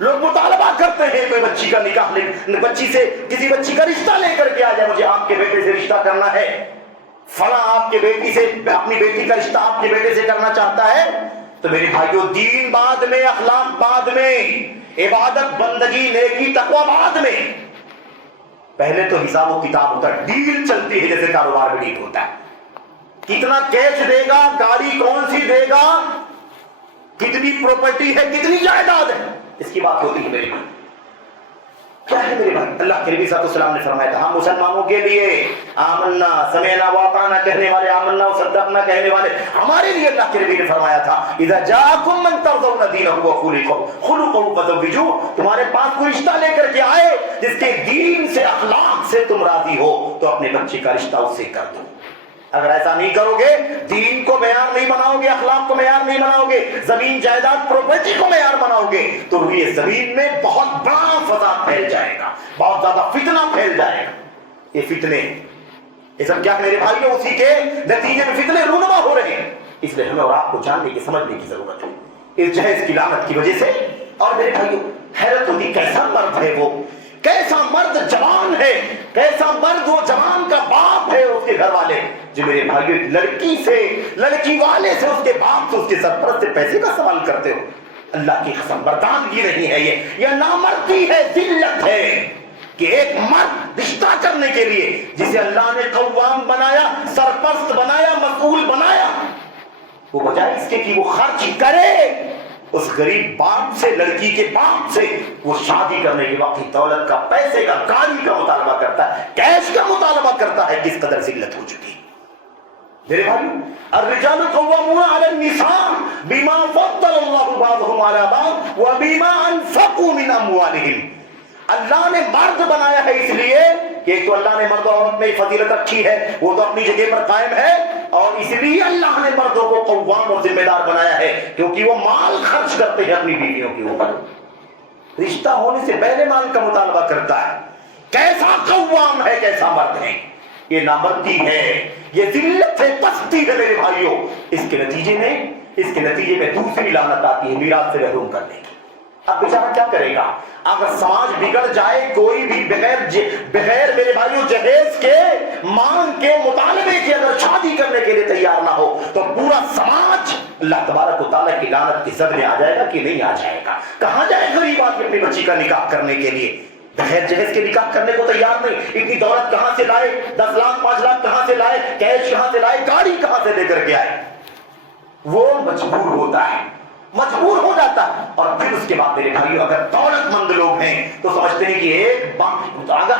لوگ مطالبہ کرتے ہیں کوئی بچی کا نکاح بچی سے کسی بچی کا رشتہ لے کر کے آ جائے، مجھے آپ کے بیٹے سے رشتہ کرنا ہے، فلاں آپ کے بیٹی سے اپنی بیٹی کا رشتہ آپ کے بیٹے سے کرنا چاہتا ہے۔ تو میرے بھائیو، دین بعد میں، اخلاق بعد میں، عبادت بندگی نیکی تقوی بعد میں، پہلے تو حساب و کتاب ہوتا ہے، ڈیل چلتی ہے جیسے کاروبار میں ڈیل ہوتا ہے، کتنا کیش دے گا، گاڑی کون سی دے گا، کتنی پراپرٹی ہے، کتنی جائیداد ہے، اس کی بات ہوتی ہے میرے بھائی۔ کیا ہے میرے بھائی؟ اللہ کے نبی صلی اللہ علیہ وسلم نے فرمایا تھا، ہم مسلمانوں کے لیے آمنا سمعنا واطعنا کہنے والے، آمنا وصدقنا کہنے والے، ہمارے لیے اللہ کے نبی نے فرمایا تھا اذا جاءکم من ترضون دینہ وخلقہ فزوجوہ، تمہارے پاس کوئی رشتہ لے کر کے آئے جس کے دین سے اخلاق سے تم راضی ہو تو اپنے بچے کا رشتہ اس سے کر دو۔ اگر ایسا نہیں کرو گے، دین کو معیار نہیں بناؤ گے، اخلاق کو معیار نہیں بناؤ گے، زمین جائیداد پراپرٹی کو معیار بناؤ گے، تو یہ زمین میں بہت بڑا فساد پھیل جائے گا، بہت زیادہ فتنہ پھیل جائے گا۔ یہ فتنے، یہ سب کیا میرے بھائیوں، اسی کے نتیجے میں فتنے رونما ہو رہے ہیں۔ اس لیے ہمیں اور آپ کو جاننے کی سمجھنے کی ضرورت ہے اس جہیز کی لعنت کی وجہ سے۔ اور میرے بھائیوں، حیرت ہوتی، کیسا مرد ہے وہ، کیسا مرد جوان ہے، کیسا مرد وہ جوان کا باپ ہے، اس کے گھر والے جو میرے بھائیوں لڑکی سے، لڑکی والے سے، اس کے باپ سے، اس کے سرپرست سے پیسے کا سوال کرتے ہو۔ اللہ کی قسم، مردانگی نہیں ہے یہ نامردی ہے، ذلت ہے کہ ایک مرد رشتہ کرنے کے لیے جسے اللہ نے قوام بنایا، سرپرست بنایا، مسئول بنایا، وہ بجائے اس کے کہ وہ خرچ کرے اس غریب باپ سے، لڑکی کے باپ سے، وہ شادی کرنے کے وقت دولت کا، پیسے کا، گاڑی کا مطالبہ کرتا ہے، کیش کا مطالبہ کرتا ہے۔ کس قدر ذلت ہو چکی میرے بھائی۔ الرجال قوامون علی النساء بما فضل اللہ بعضهم علی بعض وبما انفقوا من اموالهم۔ اللہ نے مرد بنایا ہے اس لیے کہ ایک تو اللہ نے مرد اور عورت میں فضیلت رکھی ہے، وہ تو اپنی جگہ پر قائم ہے، اور اس لیے اللہ نے مردوں کو قوام اور ذمہ دار بنایا ہے کیونکہ وہ مال خرچ کرتے ہیں اپنی بیویوں کے اوپر، رشتہ ہونے سے پہلے مال کا مطالبہ کرتا ہے۔ کیسا قوام ہے، کیسا مرد ہے، یہ نامردی ہے، یہ ذلت ہے، پستی ہے میرے بھائیوں۔ اس کے نتیجے میں دوسری لعنت آتی ہے، میراث سے محروم کرنے کی۔ اب بیچارہ کیا کرے گا اگر سماج بگڑ جائے، کوئی بھی بغیر میرے بھائیوں جہیز کے، مانگ کے، مطالبے کے اگر شادی کرنے کے لیے تیار نہ ہو تو پورا سماج اللہ تبارک و تعالیٰ کی لعنت کی زد میں آ جائے گا کہ نہیں آ جائے گا۔ کہاں جائے غریب آدمی اپنی بچی کا نکاح کرنے کے لیے، بغیر جہیز کے نکاح کرنے کو تیار نہیں، اتنی دولت کہاں سے لائے، 10 لاکھ 5 لاکھ کہاں سے لائے، کیش کہاں سے لائے، گاڑی کہاں سے لے کر کے آئے، وہ مجبور ہوتا ہے، مجبور ہو جاتا ہے۔ اور پھر اس کے بعد میرے بھائیوں اگر دولت مند لوگ ہیں تو سمجھتے ہیں کہ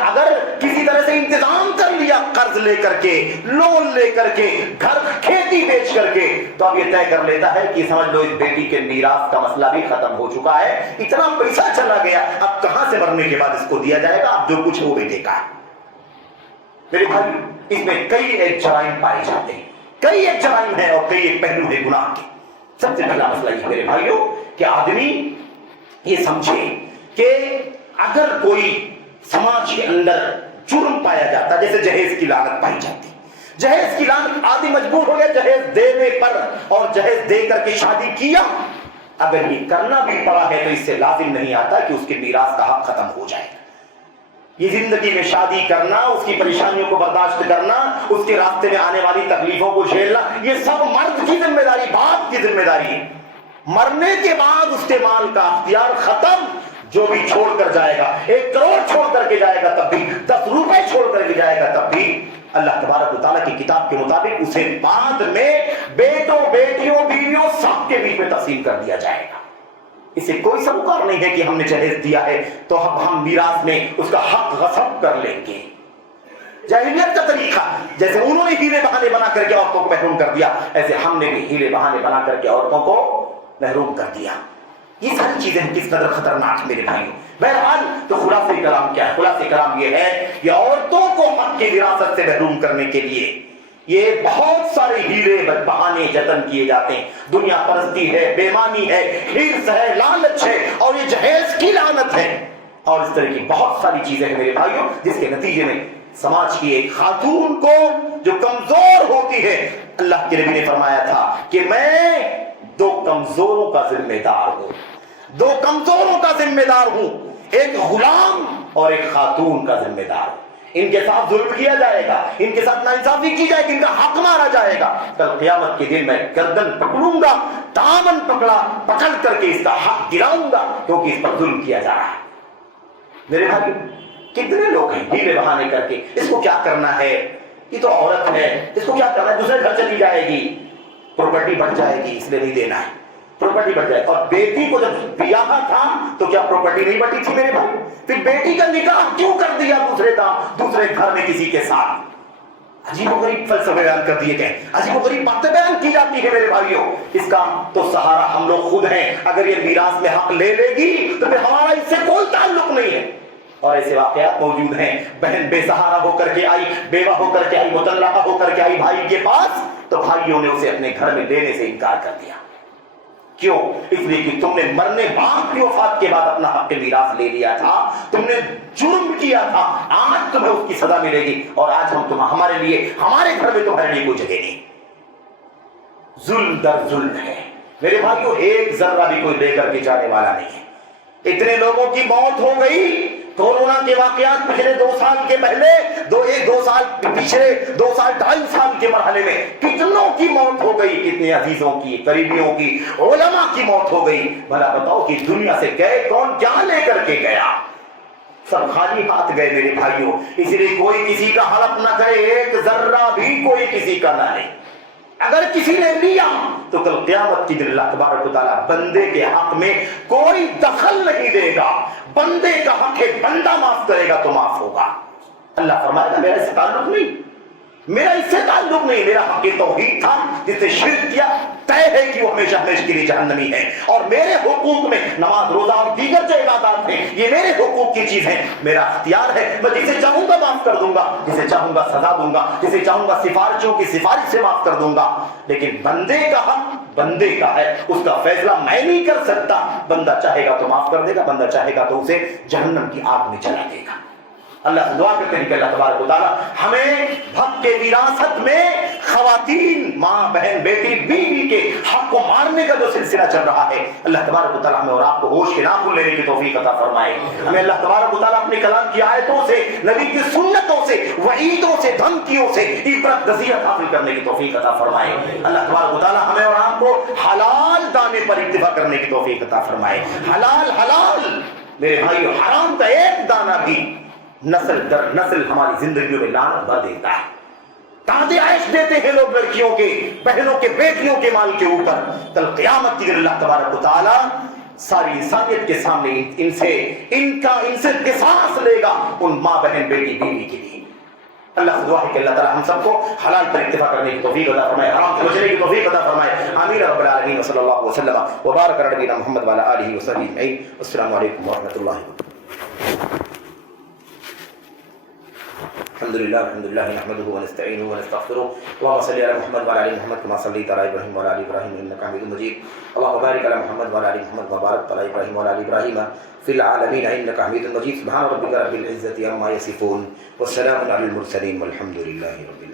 اگر کسی طرح سے انتظام کر لیا، قرض لے کر کے، لون لے کر کے، گھر کھیتی بیچ کر کے، تو اب یہ طے کر لیتا ہے کہ سمجھ لو اس بیٹی کے میراث کا مسئلہ بھی ختم ہو چکا ہے، اتنا پیسہ چلا گیا، اب کہاں سے مرنے کے بعد اس کو دیا جائے گا، اب جو کچھ وہ بیٹے کا ہے۔ میرے بھائی، اس میں کئی ایک جرائم پائے جاتے ہیں، کئی ایک جرائم ہے اور کئی ایک پہلو ہے گناہ کے۔ سب سے پہلا مسئلہ یہ میرے بھائیوں کہ آدمی یہ سمجھے کہ اگر کوئی سماج کے اندر جرم پایا جاتا، جیسے جہیز کی لعنت پائی جاتی، جہیز کی لعنت، آدمی مجبور ہو گیا جہیز دینے پر اور جہیز دے کر کے شادی کیا، اگر یہ کرنا بھی پڑا ہے تو اس سے لازم نہیں آتا کہ اس کے میراث کا حق ختم ہو جائے۔ یہ زندگی میں شادی کرنا، اس کی پریشانیوں کو برداشت کرنا، اس کے راستے میں آنے والی تکلیفوں کو جھیلنا، یہ سب مرد کی ذمہ داری، باپ کی ذمہ داری ہے۔ مرنے کے بعد اس کے مال کا اختیار ختم، جو بھی چھوڑ کر جائے گا، 1 کروڑ چھوڑ کر کے جائے گا تب بھی، 10 روپے چھوڑ کر کے جائے گا تب بھی، اللہ تبارک و تعالیٰ کی کتاب کے مطابق اسے بعد میں بیٹوں، بیٹیوں، بیویوں سب کے بیچ میں تقسیم کر دیا جائے گا۔ اسے کوئی سروکار نہیں ہے کہ ہم نے جہیز دیا ہے تو اب ہم میراث میں اس کا حق غصب کر لیں گے۔ جاہلیت کا طریقہ، جیسے انہوں نے ہیلے بہانے بنا کر کے عورتوں کو محروم کر دیا، ایسے ہم نے بھی ہیلے بہانے بنا کر کے عورتوں کو محروم کر دیا۔ یہ ساری چیزیں کس قدر خطرناک میرے بھائیوں۔ بہرحال تو خلاصہ کلام کیا ہے؟ خلاصہ کلام یہ ہے کہ عورتوں کو حق کی وراثت سے محروم کرنے کے لیے یہ بہت سارے ہیلے بہانے جتن کیے جاتے ہیں۔ دنیا پرستی ہے، بے ایمانی ہے، حرص ہے، لالچ ہے، اور یہ جہیز کی لعنت ہے، اور اس طرح کی بہت ساری چیزیں ہیں میرے بھائیوں، جس کے نتیجے میں سماج کی ایک خاتون کو جو کمزور ہوتی ہے، اللہ کے نبی نے فرمایا تھا کہ میں 2 کمزوروں کا ذمہ دار ہوں، دو کمزوروں کا ذمہ دار ہوں، ایک غلام اور ایک خاتون کا ذمہ دار ہوں۔ ان کے ساتھ ظلم کیا جائے گا، ان کے ساتھ ناانصافی کی جائے گی، ان کا حق مارا جائے گا، کل قیامت کے دن میں گردن پکڑوں گا، دامن پکڑ کر کے اس کا حق دلاؤں گا، کیونکہ اس پر ظلم کیا جا رہا ہے۔ میرے بھائی کتنے لوگ ہیں ہیلے بہانے کر کے اس کو کیا کرنا ہے، یہ تو عورت ہے، اس کو کیا کرنا ہے، دوسرے گھر چلی جائے گی، پراپرٹی بڑھ جائے گی اس لیے نہیں دینا ہے، پراپرٹی بڑھ جائے گی۔ اور بیٹی کو جب بیاہ تھا تو کیا پراپرٹی نہیں بٹی تھی میرے بھائی؟ پھر بیٹی کا نکاح کیوں کر دیا دوسرے گھر میں کسی کے ساتھ؟ عجیب و غریب فلسفے بیان کر دیے گئے، عجیب و غریب باتیں بیان کی جاتی ہے میرے بھائیوں۔ اس کا تو سہارا ہم لوگ خود ہیں، اگر یہ میراث میں حق لے لے گی تو پھر ہمارا اس سے کوئی تعلق نہیں ہے۔ اور ایسے واقعات موجود ہیں، بہن بے سہارا ہو کر کے آئی، بیوہ ہو کر کے آئی، مطلقہ ہو کر کے آئی بھائی کے پاس، تو بھائیوں نے اسے اپنے گھر میں لینے سے انکار کر دیا۔ کیوں؟ اس لیے کہ تم نے مرنے باپ کی وفات کے بعد اپنا حق میراث لے لیا تھا، تم نے جرم کیا تھا، آج تمہیں اس کی سزا ملے گی، اور آج ہمارے لیے ہمارے گھر میں تمہارے لیے کوئی جگہ نہیں۔ ظلم در ظلم ہے میرے بھائیوں، ایک ذرہ بھی کوئی لے کر کے جانے والا نہیں ہے۔ اتنے لوگوں کی موت ہو گئی، کورونا کے واقعات پچھلے 2 سال کے پہلے، 2 سال پچھلے 2 سال 2.5 سال کے مرحلے میں کتنوں کی موت ہو گئی، کتنے عزیزوں کی، قریبیوں کی، علماء کی موت ہو گئی۔ بھلا بتاؤ کہ دنیا سے گئے کون، کیا لے کر کے گیا؟ سب خالی ہاتھ گئے میرے بھائیوں۔ اس لیے کوئی کسی کا حلف نہ کرے، ایک ذرہ بھی کوئی کسی کا نہ لے۔ اگر کسی نے لیا تو کل قیامت کی دن اللہ تبارک و تعالیٰ بندے کے حق میں کوئی دخل نہیں دے گا، بندے کا حق ہے، بندہ معاف کرے گا تو معاف ہوگا۔ اللہ فرمائے گا میرا اس سے تعلق نہیں، میرا اس سے تعلق نہیں، میرا حق توحید تھا، جس نے شرک کیا طے ہے کہ وہ ہمیشہ ہمیشہ کے لیے جہنمی ہے۔ اور میرے حقوق میں نماز روزہ اور دیگر جو عبادات ہیں یہ میرے حقوق کی چیز ہے، میرا اختیار ہے، میں جسے چاہوں گا معاف کر دوں گا، جسے چاہوں گا سزا دوں گا، جسے چاہوں گا سفارشوں کی سفارش سے معاف کر دوں گا۔ لیکن بندے کا حق بندے کا ہے، اس کا فیصلہ میں نہیں کر سکتا۔ بندہ چاہے گا تو معاف کر دے گا، بندہ چاہے گا تو اسے جہنم کی آگ میں چلا دے گا۔ اللہ سے دعا کرتے ہیں کہ اللہ تبارک و تعالیٰ ہمیں حق کے وراثت میں خواتین، ماں، بہن، بیٹی، بیوی کے حق کو مارنے کا جو سلسلہ چل رہا ہے، اللہ تبارک و تعالیٰ ہمیں اور آپ کو ہوش کے ناخن لینے کی توفیق عطا فرمائے۔ ہمیں اللہ تبارک و تعالیٰ اپنے کلام کی آیتوں سے، نبی کی سنتوں سے، وعیدوں سے، دھمکیوں سے عبرت نصیحت حاصل کرنے کی توفیق عطا فرمائے۔ اللہ تبارک و تعالیٰ ہمیں اور آپ کو حلال دانے پر اکتفا کرنے کی توفیق عطا فرمائے۔ حلال میرے بھائیو، حرام کا ایک دانہ بھی نسل در نسل ہماری زندگیوں میں لعنت بھر دیتا ہے۔ تاندے عیش دیتے ہیں لوگ لڑکیوں کے، بہنوں کے، بیٹیوں کے مال کے اوپر۔ کل قیامت کی دن اللہ تبارک و تعالیٰ ساری انسانیت کے سامنے ان سے قصاص لے گا، ان ماں، بہن، بیٹی، بیوی کے لیے۔ اللہ سے دعا ہے کہ اللہ تعالیٰ ہم سب کو حلال پر اکتفا کرنے کی توفیق عطا فرمائے، حرام سے بچنے کی توفیق عطا فرمائے۔ آمین رب العالمین، صلی اللہ وسلم وبارک علی نبینا محمد وعلی آلہ وصحبہ اجمعین۔ السلام علیکم ورحمۃ اللہ وبرکاتہ۔ الحمدللہ نحمده ونستعینه ونستغفره اللهم صل علی محمد وعلی آل محمد کما صلیت علی ابراہیم وعلی آل ابراہیم انک حمید مجید اللهم بارک علی محمد وعلی آل محمد کما بارکت علی ابراہیم وعلی آل ابراہیم فی العالمین انک حمید مجید سبحان ربک رب العزة عما یصفون والسلام علی المرسلین والحمد للہ رب العالمین۔